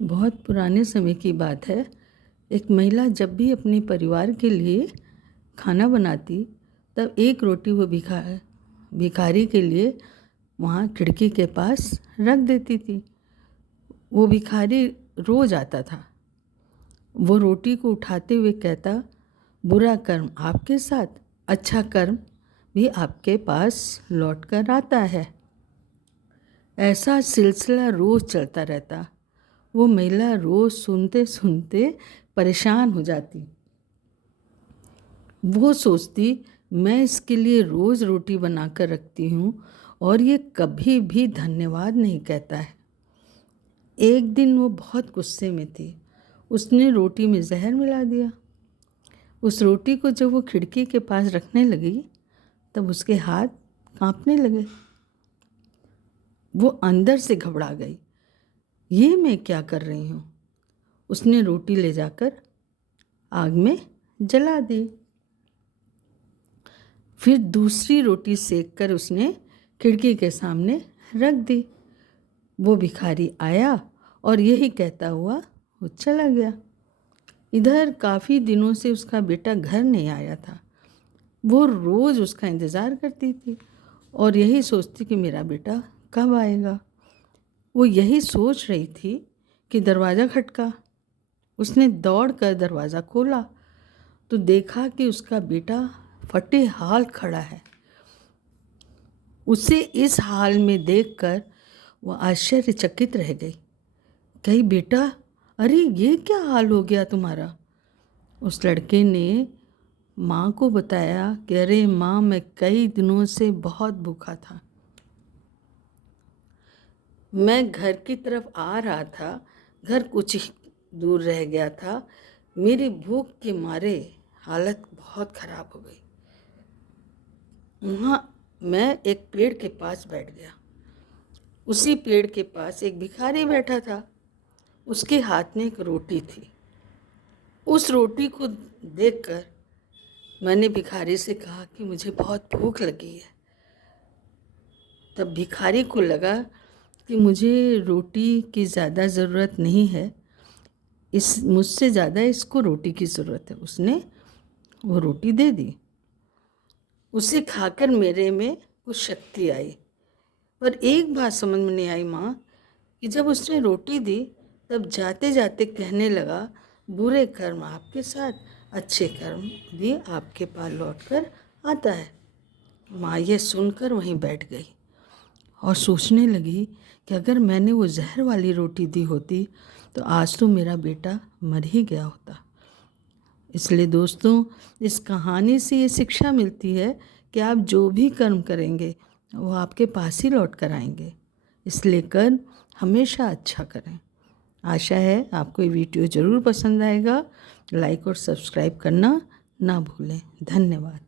बहुत पुराने समय की बात है। एक महिला जब भी अपने परिवार के लिए खाना बनाती तब एक रोटी वो भिखारी के लिए वहाँ खिड़की के पास रख देती थी। वो भिखारी रोज़ आता था। वो रोटी को उठाते हुए कहता, बुरा कर्म आपके साथ, अच्छा कर्म भी आपके पास लौट कर आता है। ऐसा सिलसिला रोज़ चलता रहता। वो महिला रोज़ सुनते सुनते परेशान हो जाती। वो सोचती, मैं इसके लिए रोज़ रोटी बनाकर रखती हूँ और ये कभी भी धन्यवाद नहीं कहता है। एक दिन वो बहुत गुस्से में थी। उसने रोटी में जहर मिला दिया। उस रोटी को जब वो खिड़की के पास रखने लगी तब उसके हाथ कांपने लगे। वो अंदर से घबरा गई। ये मैं क्या कर रही हूँ? उसने रोटी ले जाकर आग में जला दी। फिर दूसरी रोटी सेक कर उसने खिड़की के सामने रख दी। वो भिखारी आया और यही कहता हुआ वो चला गया। इधर काफ़ी दिनों से उसका बेटा घर नहीं आया था। वो रोज़ उसका इंतज़ार करती थी और यही सोचती कि मेरा बेटा कब आएगा। वो यही सोच रही थी कि दरवाज़ा खटका। उसने दौड़कर दरवाज़ा खोला तो देखा कि उसका बेटा फटे हाल खड़ा है। उसे इस हाल में देखकर वह आश्चर्यचकित रह गई। कही, बेटा, अरे ये क्या हाल हो गया तुम्हारा? उस लड़के ने माँ को बताया कि अरे माँ, मैं कई दिनों से बहुत भूखा था। मैं घर की तरफ आ रहा था। घर कुछ ही दूर रह गया था। मेरी भूख के मारे हालत बहुत ख़राब हो गई। वहाँ मैं एक पेड़ के पास बैठ गया। उसी पेड़ के पास एक भिखारी बैठा था। उसके हाथ में एक रोटी थी। उस रोटी को देखकर मैंने भिखारी से कहा कि मुझे बहुत भूख लगी है। तब भिखारी को लगा कि मुझे रोटी की ज़्यादा ज़रूरत नहीं है, मुझसे ज़्यादा इसको रोटी की ज़रूरत है। उसने वो रोटी दे दी। उसे खाकर मेरे में कुछ शक्ति आई। पर एक बात समझ में नहीं आई माँ, कि जब उसने रोटी दी तब जाते जाते कहने लगा, बुरे कर्म आपके साथ, अच्छे कर्म भी आपके पास लौट कर आता है। माँ ये सुनकर वहीं बैठ गई और सोचने लगी कि अगर मैंने वो जहर वाली रोटी दी होती तो आज तो मेरा बेटा मर ही गया होता। इसलिए दोस्तों, इस कहानी से ये शिक्षा मिलती है कि आप जो भी कर्म करेंगे वो आपके पास ही लौट कर आएंगे। इसलिए कर्म हमेशा अच्छा करें। आशा है आपको ये वीडियो ज़रूर पसंद आएगा। लाइक और सब्सक्राइब करना ना भूलें। धन्यवाद।